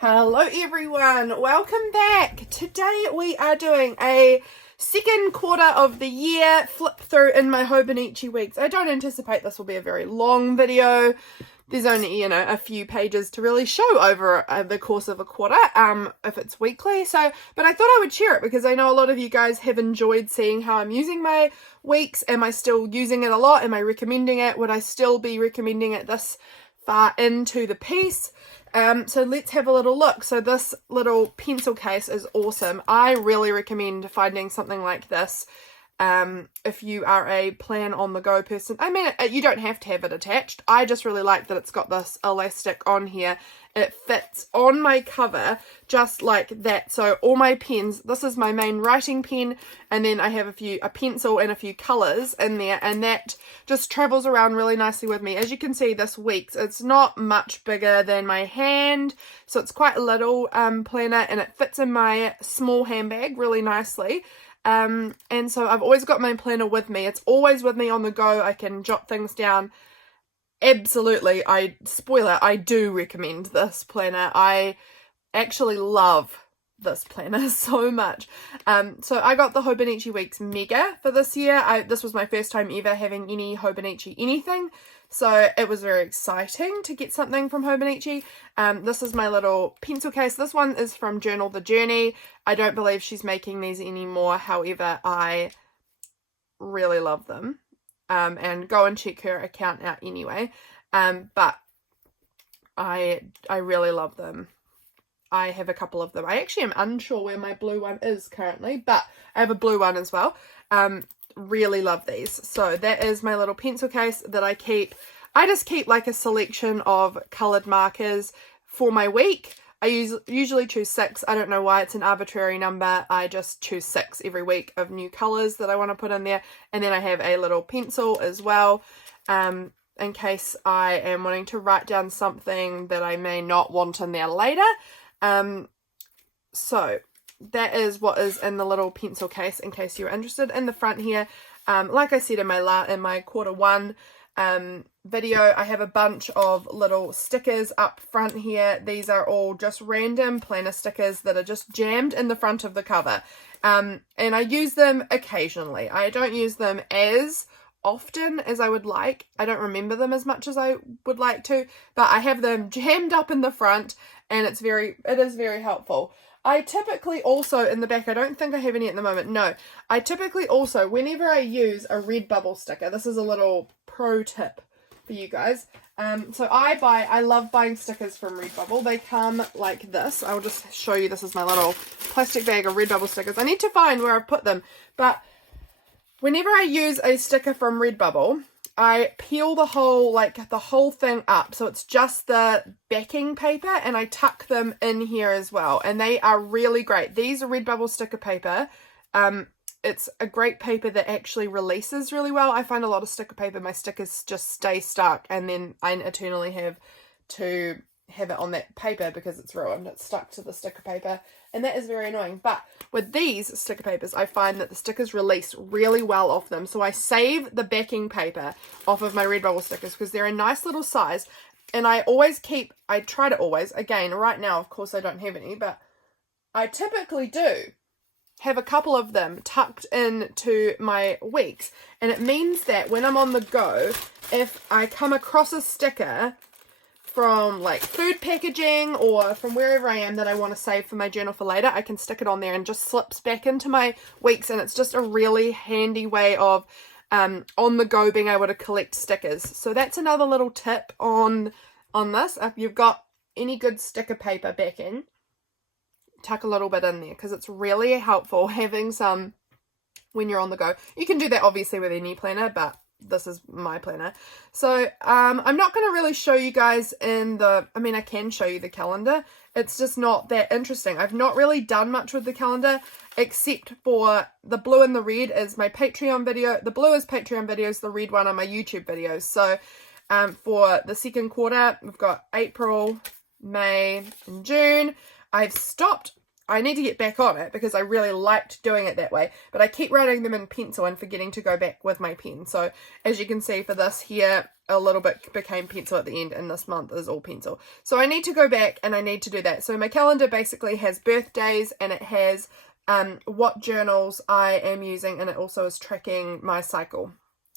Hello everyone, welcome back. Today we are doing a second quarter of the year flip through in my Hobonichi weeks. I don't anticipate this will be a very long video. There's only, a few pages to really show over the course of a quarter, if it's weekly. But I thought I would share it because I know a lot of you guys have enjoyed seeing how I'm using my weeks. Am I still using it a lot? Am I recommending it? Would I still be recommending it this far into the piece? So let's have a little look. So this little pencil case is awesome. I really recommend finding something like this if you are a plan on the go person. I mean, you don't have to have it attached. I just really like that it's got this elastic on here. It fits on my cover just like that. So all my pens, this is my main writing pen, and then I have a pencil and a few colors in there, and that just travels around really nicely with me. As you can see, this week's, it's not much bigger than my hand, so it's quite a little planner, and it fits in my small handbag really nicely. And so I've always got my planner with me. It's always with me on the go. I can jot things down. Absolutely, I do recommend this planner. I actually love this planner so much. So I got the Hobonichi Weeks Mega for this year. This was my first time ever having any Hobonichi anything, so it was very exciting to get something from Hobonichi. This is my little pencil case. This one is from Journal the Journey. I don't believe she's making these anymore. However, I really love them. And go and check her account out anyway. But I really love them. I have a couple of them. I actually am unsure where my blue one is currently, but I have a blue one as well. Really love these. So that is my little pencil case that I keep. I just keep like a selection of coloured markers for my week. I usually choose 6. I don't know why it's an arbitrary number. I just choose 6 every week of new colours that I want to put in there. And then I have a little pencil as well, in case I am wanting to write down something that I may not want in there later. So that is what is in the little pencil case, in case you're interested. In the front here, like I said in my quarter one video, I have a bunch of little stickers up front here. These are all just random planner stickers that are just jammed in the front of the cover, and I use them occasionally. I don't use them as often as I would like. I don't remember them as much as I would like to, but I have them jammed up in the front, and it is very helpful. I typically also, in the back, I don't think I have any at the moment, no. I typically also, whenever I use a Redbubble sticker, this is a little pro tip for you guys. So I love buying stickers from Redbubble. They come like this. I'll just show you. This is my little plastic bag of Redbubble stickers. I need to find where I've put them, but whenever I use a sticker from Redbubble, I peel the whole thing up, so it's just the backing paper, and I tuck them in here as well, and they are really great. These are Redbubble sticker paper. It's a great paper that actually releases really well. I find a lot of sticker paper, my stickers just stay stuck, and then I eternally have to have it on that paper because it's ruined. It's stuck to the sticker paper, and that is very annoying. But with these sticker papers, I find that the stickers release really well off them. So I save the backing paper off of my Redbubble stickers because they're a nice little size. And I try to always, again, right now, of course, I don't have any, but I typically do have a couple of them tucked into my weeks. And it means that when I'm on the go, if I come across a sticker from like food packaging or from wherever I am that I want to save for my journal for later, I can stick it on there and just slips back into my weeks, and it's just a really handy way of on the go being able to collect stickers. So that's another little tip on this. If you've got any good sticker paper backing, tuck a little bit in there because it's really helpful having some when you're on the go. You can do that obviously with any planner, but this is my planner. So I'm not going to really show you guys I can show you the calendar. It's just not that interesting. I've not really done much with the calendar except for the blue and the red is my Patreon video. The blue is Patreon videos, the red one are my YouTube videos. So for the second quarter, we've got April, May, and June. I've stopped I need to get back on it because I really liked doing it that way, but I keep writing them in pencil and forgetting to go back with my pen. So as you can see for this here, a little bit became pencil at the end, and this month is all pencil. So I need to go back and I need to do that. So my calendar basically has birthdays, and it has what journals I am using, and it also is tracking my cycle,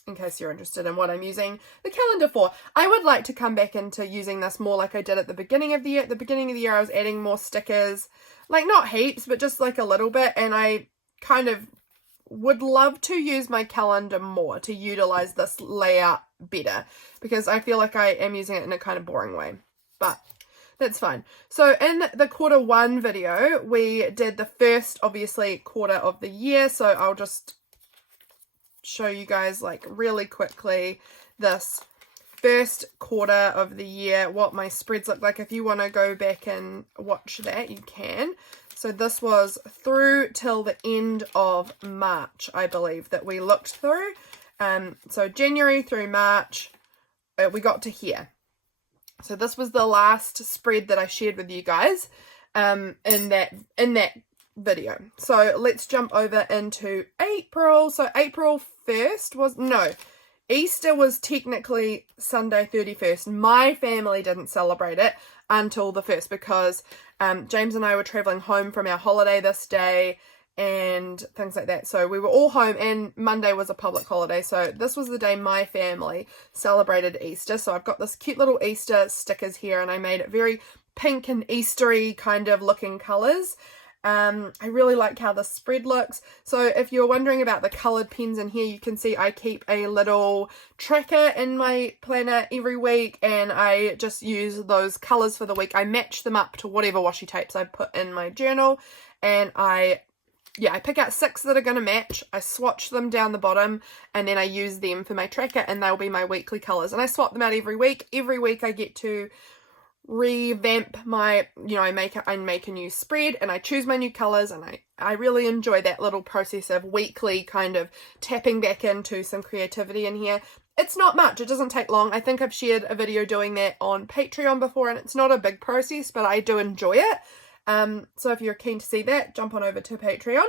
in case you're interested in what I'm using the calendar for. I would like to come back into using this more like I did at the beginning of the year. At the beginning of the year, I was adding more stickers, like not heaps, but just like a little bit, and I kind of would love to use my calendar more to utilize this layout better, because I feel like I am using it in a kind of boring way, but that's fine. So in the Q1 video, we did the first, obviously, quarter of the year, so I'll just show you guys like really quickly this first quarter of the year, what my spreads look like. If you want to go back and watch that, you can. So this was through till the end of March, I believe, that we looked through. So January through March, we got to here. So this was the last spread that I shared with you guys in that video. So let's jump over into April. So April 1st was, no, Easter was technically Sunday 31st. My family didn't celebrate it until the 1st because James and I were traveling home from our holiday this day and things like that. So we were all home, and Monday was a public holiday. So this was the day my family celebrated Easter. So I've got this cute little Easter stickers here, and I made it very pink and Eastery kind of looking colours. I really like how the spread looks. So if you're wondering about the coloured pens in here, you can see I keep a little tracker in my planner every week, and I just use those colours for the week. I match them up to whatever washi tapes I put in my journal, and I pick out 6 that are going to match. I swatch them down the bottom, and then I use them for my tracker, and they'll be my weekly colours. And I swap them out every week. Every week I get to revamp my, I make a new spread, and I choose my new colours, and I really enjoy that little process of weekly kind of tapping back into some creativity in here. It's not much. It doesn't take long. I think I've shared a video doing that on Patreon before, and it's not a big process, but I do enjoy it. So if you're keen to see that, jump on over to Patreon.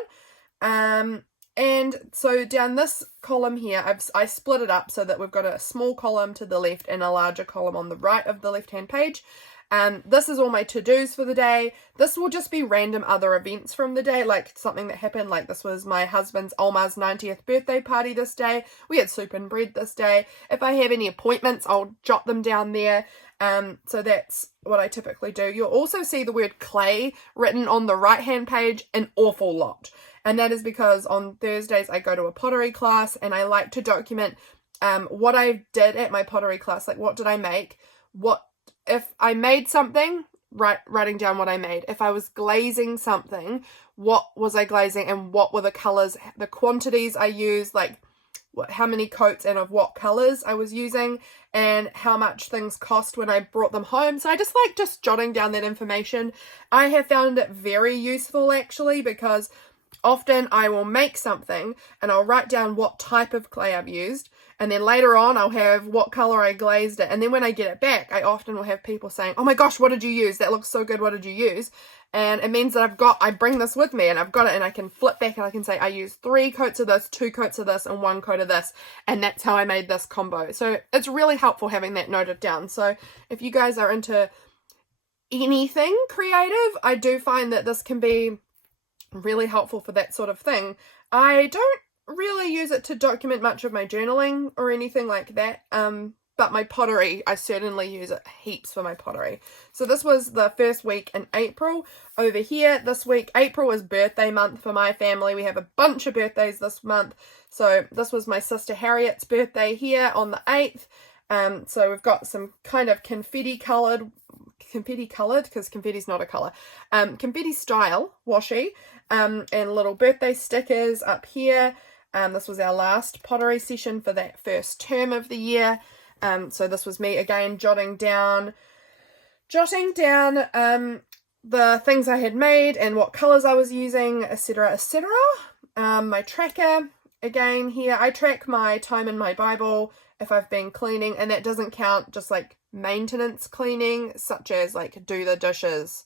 And so down this column here, I split it up so that we've got a small column to the left and a larger column on the right of the left-hand page. This is all my to-dos for the day. This will just be random other events from the day, like something that happened. Like this was my husband's Olmar's 90th birthday party this day. We had soup and bread this day. If I have any appointments, I'll jot them down there. So that's what I typically do. You'll also see the word clay written on the right-hand page an awful lot. And that is because on Thursdays I go to a pottery class, and I like to document what I did at my pottery class. Like, what did I make? If I made something, writing down what I made. If I was glazing something, what was I glazing, and what were the colours, the quantities I used, like how many coats and of what colours I was using, and how much things cost when I brought them home. So I just like jotting down that information. I have found it very useful actually, because often I will make something and I'll write down what type of clay I've used, and then later on I'll have what colour I glazed it, and then when I get it back, I often will have people saying, oh my gosh, what did you use? That looks so good, what did you use? And it means that I bring this with me, and I've got it, and I can flip back and I can say I used 3 coats of this, 2 coats of this, and 1 coat of this, and that's how I made this combo. So it's really helpful having that noted down. So if you guys are into anything creative, I do find that this can be really helpful for that sort of thing. I don't really use it to document much of my journaling or anything like that, but my pottery, I certainly use it heaps for my pottery. So this was the first week in April. Over here, this week, April is birthday month for my family. We have a bunch of birthdays this month. So this was my sister Harriet's birthday here on the 8th. So we've got some kind of confetti coloured, because confetti's not a colour, confetti style washi, and little birthday stickers up here. This was our last pottery session for that first term of the year. So this was me again jotting down the things I had made and what colours I was using, etc, etc. My tracker, again here, I track my time in my Bible if I've been cleaning, and that doesn't count just like maintenance cleaning, such as like do the dishes,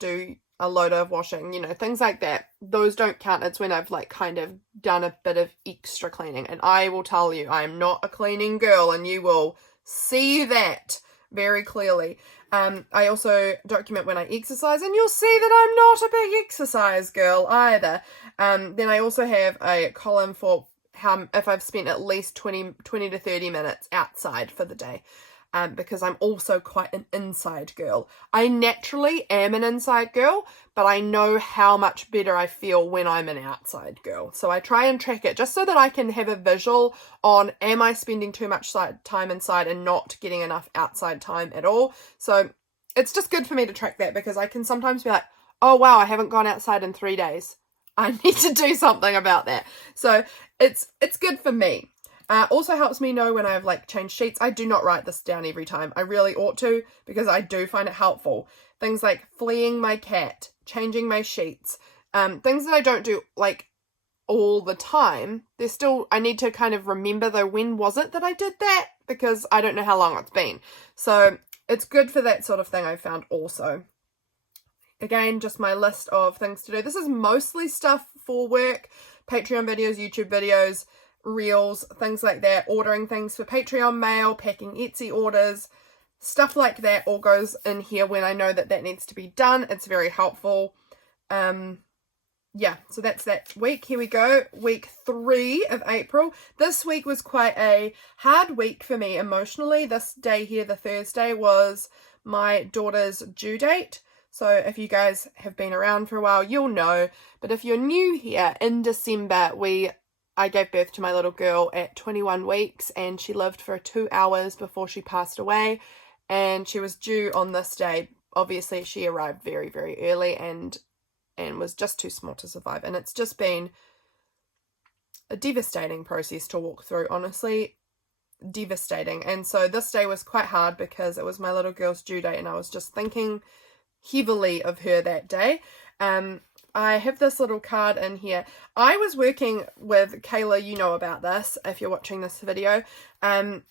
do a load of washing, you know, things like that. Those don't count. It's when I've like kind of done a bit of extra cleaning. And I will tell you, I am not a cleaning girl, and you will see that very clearly. I also document when I exercise, and you'll see that I'm not a big exercise girl either. Then I also have a column for if I've spent at least 20 to 30 minutes outside for the day. Because I'm also quite an inside girl. I naturally am an inside girl, but I know how much better I feel when I'm an outside girl. So I try and track it just so that I can have a visual on, am I spending too much time inside and not getting enough outside time at all? So it's just good for me to track that, because I can sometimes be like, oh wow, I haven't gone outside in 3 days. I need to do something about that. So it's good for me. Also helps me know when I've like changed sheets. I do not write this down every time. I really ought to, because I do find it helpful. Things like fleeing my cat, changing my sheets, things that I don't do like all the time. I need to kind of remember though, when was it that I did that? Because I don't know how long it's been. So it's good for that sort of thing, I found also. Again, just my list of things to do. This is mostly stuff for work, Patreon videos, YouTube videos, reels, things like that, ordering things for Patreon mail, packing Etsy orders, stuff like that all goes in here when I know that that needs to be done. It's very helpful. Yeah, so that's that week. Here we go. Week 3 of April. This week was quite a hard week for me emotionally. This day here, the Thursday, was my daughter's due date. So if you guys have been around for a while, you'll know. But if you're new here, in December, I gave birth to my little girl at 21 weeks, and she lived for 2 hours before she passed away, and she was due on this day. Obviously, she arrived very, very early and was just too small to survive, and it's just been a devastating process to walk through, honestly, devastating. And so this day was quite hard because it was my little girl's due date, and I was just thinking heavily of her that day. I have this little card in here. I was working with Cayla, you know about this if you're watching this video, I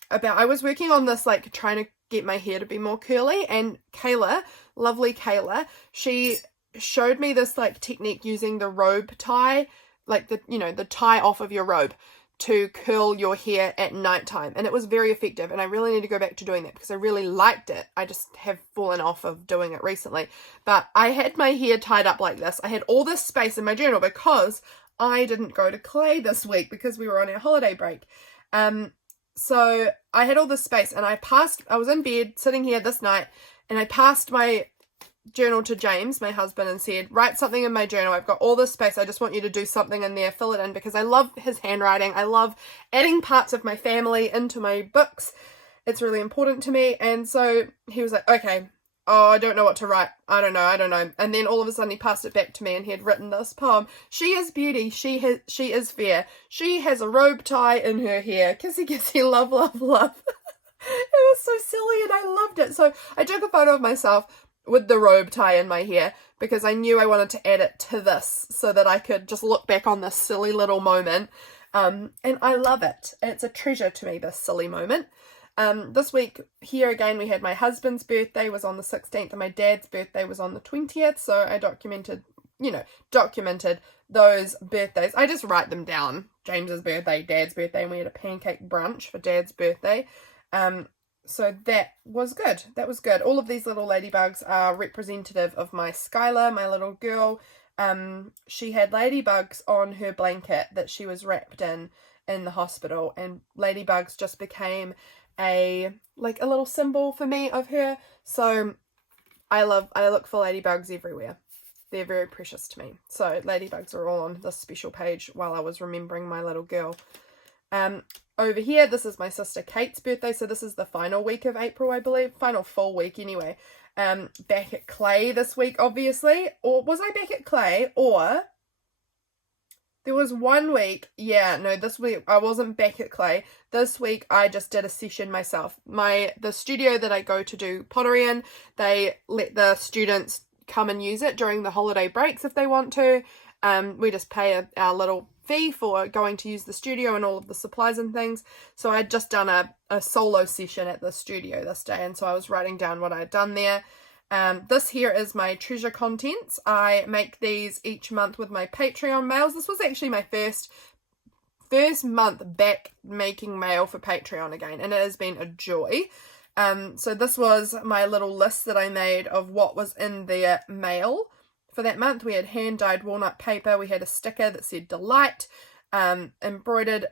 was working on this, like trying to get my hair to be more curly, and Cayla, lovely Cayla, she showed me this like technique using the robe tie, like the tie off of your robe, to curl your hair at nighttime, and it was very effective, and I really need to go back to doing that because I really liked it. I just have fallen off of doing it recently. But I had my hair tied up like this. I had all this space in my journal because I didn't go to Clay this week because we were on our holiday break. So I had all this space, and I was in bed sitting here this night, and I passed my journal to James, my husband, and said, write something in my journal. I've got all this space. I just want you to do something in there, fill it in, because I love his handwriting. I love adding parts of my family into my books. It's really important to me. And so he was like, okay, oh, I don't know what to write. I don't know. And then all of a sudden he passed it back to me, and he had written this poem. She is beauty. She is fair. She has a robe tie in her hair. Kissy, kissy, love, love, love. It was so silly, and I loved it. So I took a photo of myself with the robe tie in my hair because I knew I wanted to add it to this so that I could just look back on this silly little moment. And I love it. It's a treasure to me, this silly moment. This week here again, we had my husband's birthday was on the 16th and my dad's birthday was on the 20th. So I documented those birthdays. I just write them down. James's birthday, dad's birthday, and we had a pancake brunch for dad's birthday. So that was good. That was good. All of these little ladybugs are representative of my Cayla, my little girl. She had ladybugs on her blanket that she was wrapped in the hospital, and ladybugs just became a little symbol for me of her. So I look for ladybugs everywhere. They're very precious to me. So ladybugs are all on this special page while I was remembering my little girl. Over here, this is my sister Kate's birthday, so this is the final week of April, I believe. Final full week, anyway. Back at Clay this week, obviously. Or was I back at Clay? Or there was 1 week. Yeah, no, this week I wasn't back at Clay. This week I just did a session myself. The studio that I go to do pottery in, they let the students come and use it during the holiday breaks if they want to. We just pay our little fee for going to use the studio and all of the supplies and things. So I'd just done a solo session at the studio this day, and so I was writing down what I'd done there. This here is my treasure contents. I make these each month with my Patreon mails. This was actually my first month back making mail for Patreon again, and it has been a joy. So this was my little list that I made of what was in their mail for that month. We had hand-dyed walnut paper. We had a sticker that said Delight. Embroidered.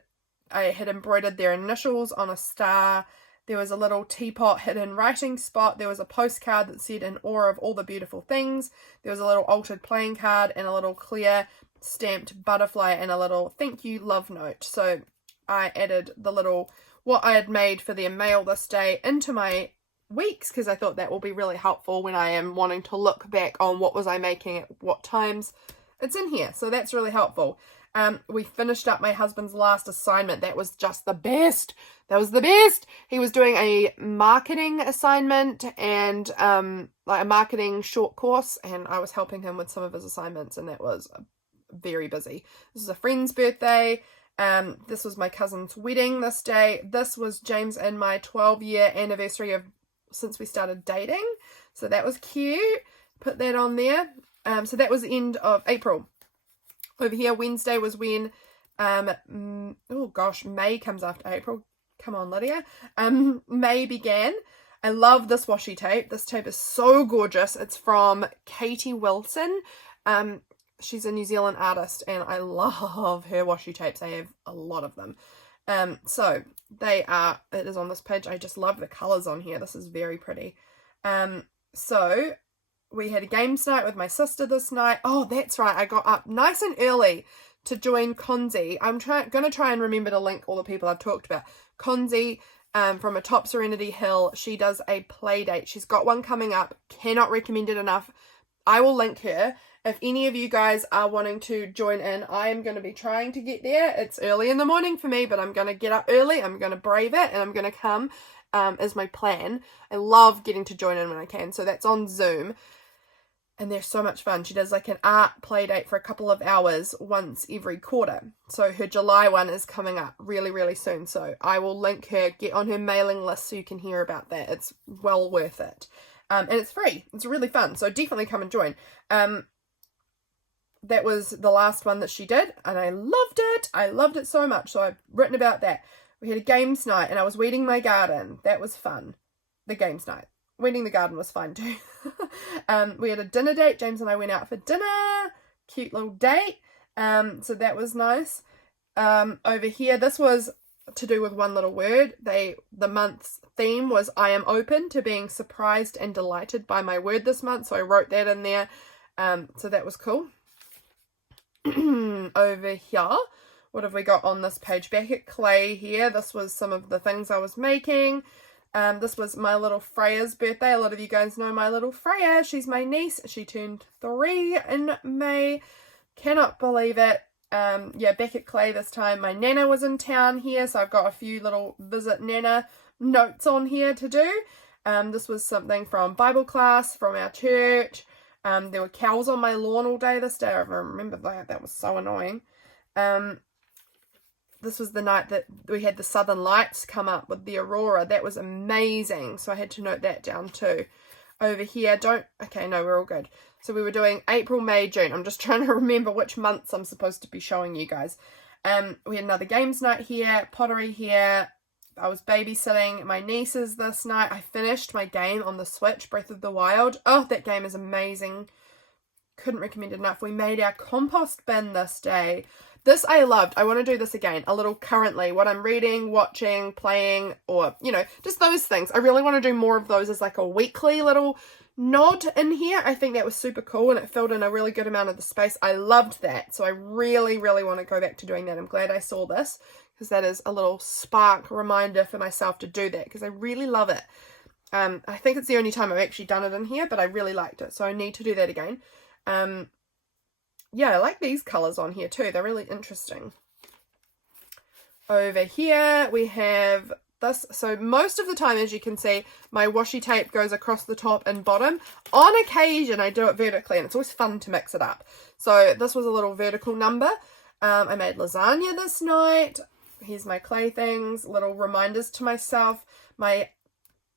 I had embroidered their initials on a star. There was a little teapot hidden writing spot. There was a postcard that said in awe of all the beautiful things. There was a little altered playing card and a little clear stamped butterfly and a little thank you love note. So I added the little what I had made for their mail this day into my weeks, because I thought that will be really helpful when I am wanting to look back on what was I making at what times. It's in here, so that's really helpful. We finished up my husband's last assignment. That was just the best. That was the best. He was doing a marketing assignment and like a marketing short course, and I was helping him with some of his assignments, and that was very busy. This is a friend's birthday. This was my cousin's wedding this day. This was James and my 12-year anniversary of since we started dating. So that was cute. Put that on there. So that was the end of April. Over here, Wednesday was when, oh gosh, May comes after April. Come on, Lydia. May began. I love this washi tape. This tape is so gorgeous. It's from Katie Wilson. She's a New Zealand artist, and I love her washi tapes. I have a lot of them. So they are, it is on this page. I just love the colours on here. This is very pretty. So we had a games night with my sister this night. Oh, that's right. I got up nice and early to join Konzi. I'm going to try and remember to link all the people I've talked about. Konzi from Atop Serenity Hill. She does a play date. She's got one coming up. Cannot recommend it enough. I will link her. If any of you guys are wanting to join in, I am going to be trying to get there. It's early in the morning for me, but I'm going to get up early. I'm going to brave it, and I'm going to come is my plan. I love getting to join in when I can. So that's on Zoom. And they're so much fun. She does like an art play date for a couple of hours once every quarter. So her July one is coming up really, really soon. So I will link her, get on her mailing list so you can hear about that. It's well worth it. And it's free. It's really fun. So definitely come and join. That was the last one that she did, and I loved it. I loved it so much. So I've written about that. We had a games night, and I was weeding my garden. That was fun. The games night. Weeding the garden was fun too. We had a dinner date. James and I went out for dinner. Cute little date. So that was nice. Over here, this was to do with one little word. The month's theme was I am open to being surprised and delighted by my word this month. So I wrote that in there. So that was cool. Over here, what have we got on this page? Back at clay here. This was some of the things I was making. This was my little Freya's birthday. A lot of you guys know my little Freya. She's my niece. She turned 3 in May. Cannot believe it. Yeah, back at clay this time. My Nana was in town here, so I've got a few little visit Nana notes on here to do. This was something from Bible class from our church. There were cows on my lawn all day this day. I remember that. That was so annoying. This was the night that we had the Southern Lights come up with the aurora. That was amazing. So I had to note that down too. Over here, okay, no, we're all good. So we were doing April, May, June. I'm just trying to remember which months I'm supposed to be showing you guys. We had another games night here, pottery here. I was babysitting my nieces this night. I finished my game on the Switch, Breath of the Wild. Oh, that game is amazing. Couldn't recommend it enough. We made our compost bin this day. This I loved. I want to do this again. A little currently. What I'm reading, watching, playing, or, you know, just those things. I really want to do more of those as like a weekly little nod in here. I think that was super cool, and it filled in a really good amount of the space. I loved that. So I really, really want to go back to doing that. I'm glad I saw this, because that is a little spark reminder for myself to do that, because I really love it. I think it's the only time I've actually done it in here, but I really liked it. So I need to do that again. Yeah, I like these colours on here too. They're really interesting. Over here we have this. So most of the time, as you can see, my washi tape goes across the top and bottom. On occasion, I do it vertically, and it's always fun to mix it up. So this was a little vertical number. I made lasagna this night. Here's my clay things, little reminders to myself. My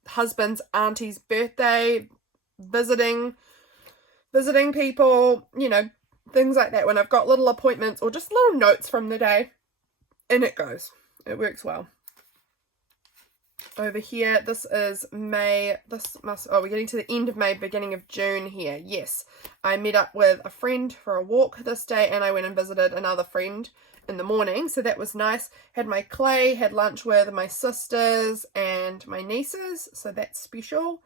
husband's auntie's birthday. visiting people, you know, things like that, when I've got little appointments or just little notes from the day, and it works well. Over here, this is May, we're getting to the end of May, beginning of June here. Yes, I met up with a friend for a walk this day, and I went and visited another friend in the morning, so that was nice. Had my clay, had lunch with my sisters and my nieces, so that's special.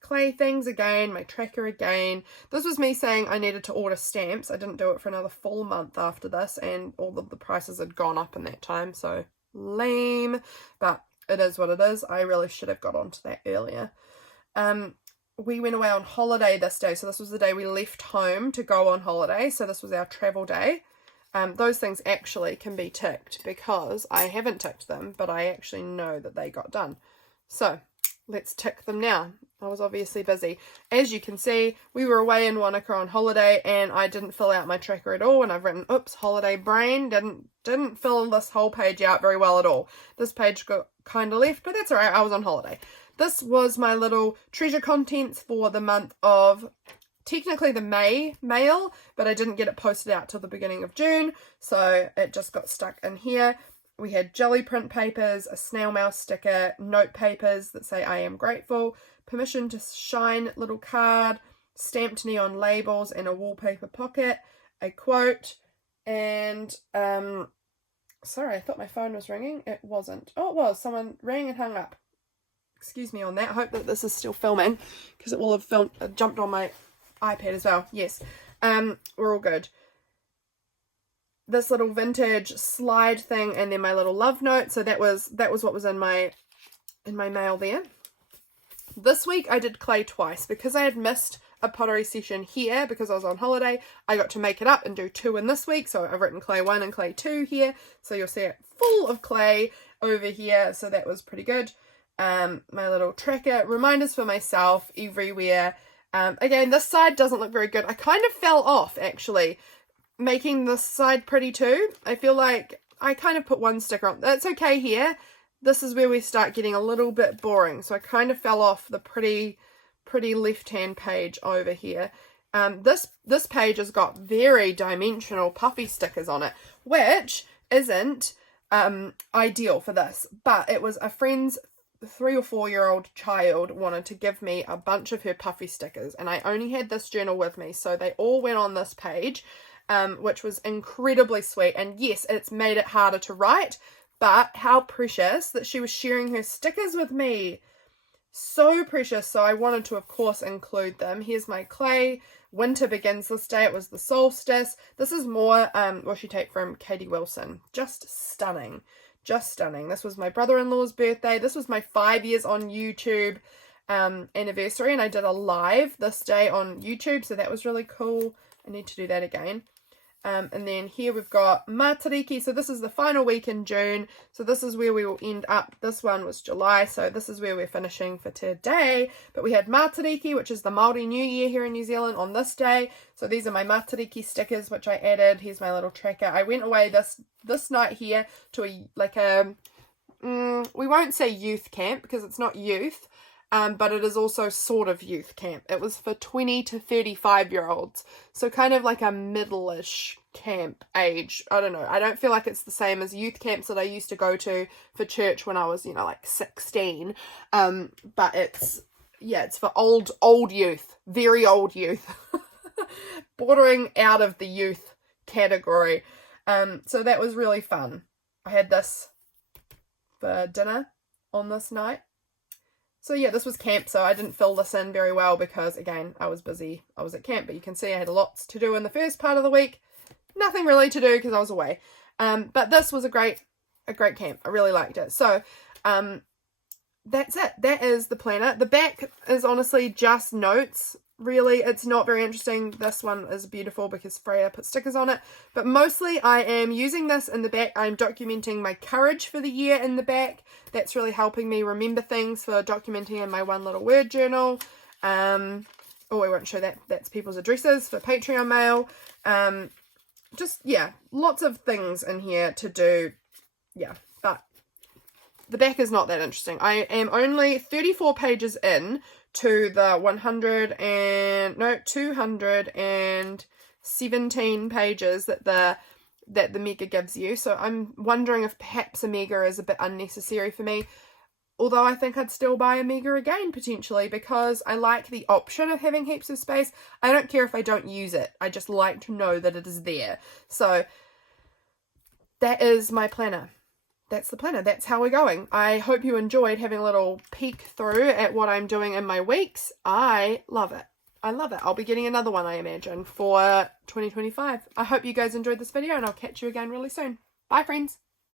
Clay things again, my tracker again. This was me saying I needed to order stamps. I didn't do it for another full month after this, and all of the prices had gone up in that time, so lame, but it is what it is. I really should have got onto that earlier. We went away on holiday this day, so this was the day we left home to go on holiday, so this was our travel day. Those things actually can be ticked because I haven't ticked them, but I actually know that they got done. So let's tick them now. I was obviously busy. As you can see, we were away in Wanaka on holiday, and I didn't fill out my tracker at all, and I've written, oops, holiday brain, didn't fill this whole page out very well at all. This page got kind of left, but that's alright, I was on holiday. This was my little treasure contents for the month of, technically the mail, but I didn't get it posted out till the beginning of June, so it just got stuck in here. We had jelly print papers, a snail mail sticker, note papers that say I am grateful, permission to shine little card, stamped neon labels, and a wallpaper pocket, a quote, and sorry, I thought my phone was ringing. It wasn't. Oh, it was. Someone rang and hung up. Excuse me on that. I hope that this is still filming, because it will have jumped on my iPad as well. Yes. We're all good. This little vintage slide thing, and then my little love note. So that was what was in my mail there. This week I did clay twice because I had missed a pottery session here because I was on holiday. I got to make it up and do 2 in this week, so I've written clay 1 and clay 2 here, so you'll see it full of clay over here, so that was pretty good. My little tracker, reminders for myself everywhere. Again, this side doesn't look very good. I kind of fell off actually making this side pretty too. I feel like I kind of put one sticker on. That's okay here. This is where we start getting a little bit boring, so I kind of fell off the pretty left-hand page over here. This page has got very dimensional puffy stickers on it, which isn't ideal for this, but it was a friend's 3 or 4 year old child wanted to give me a bunch of her puffy stickers, and I only had this journal with me, so they all went on this page, which was incredibly sweet. And yes, it's made it harder to write, but how precious that she was sharing her stickers with me. So precious. So I wanted to, of course, include them. Here's my clay. Winter begins this day. It was the solstice. This is more washi tape from Katie Wilson. Just stunning. Just stunning. This was my brother-in-law's birthday. This was my 5 years on YouTube anniversary, and I did a live this day on YouTube, so that was really cool. I need to do that again. And then here we've got Matariki. So this is the final week in June. So this is where we will end up. This one was July. So this is where we're finishing for today. But we had Matariki, which is the Māori New Year here in New Zealand on this day. So these are my Matariki stickers, which I added. Here's my little tracker. I went away this night here to we won't say youth camp because it's not youth. But it is also sort of youth camp. It was for 20 to 35 year olds. So kind of like a middle-ish camp age. I don't know. I don't feel like it's the same as youth camps that I used to go to for church when I was, like 16. But it's for old youth. Very old youth. Bordering out of the youth category. So that was really fun. I had this for dinner on this night. So yeah, this was camp, so I didn't fill this in very well because, again, I was busy. I was at camp, but you can see I had lots to do in the first part of the week. Nothing really to do because I was away. But this was a great camp. I really liked it. So that's it. That is the planner. The back is honestly just notes. Really, it's not very interesting. This one is beautiful because Freya put stickers on it. But mostly I am using this in the back. I'm documenting my courage for the year in the back. That's really helping me remember things for documenting in my one little word journal. I won't show that. That's people's addresses for Patreon mail. Lots of things in here to do. Yeah, but the back is not that interesting. I am only 34 pages in to the 217 pages that the mega gives you. So I'm wondering if perhaps a mega is a bit unnecessary for me. Although I think I'd still buy a mega again, potentially, because I like the option of having heaps of space. I don't care if I don't use it. I just like to know that it is there. So that is my planner. That's the planner. That's how we're going. I hope you enjoyed having a little peek through at what I'm doing in my weeks. I love it. I love it. I'll be getting another one, I imagine, for 2025. I hope you guys enjoyed this video, and I'll catch you again really soon. Bye, friends.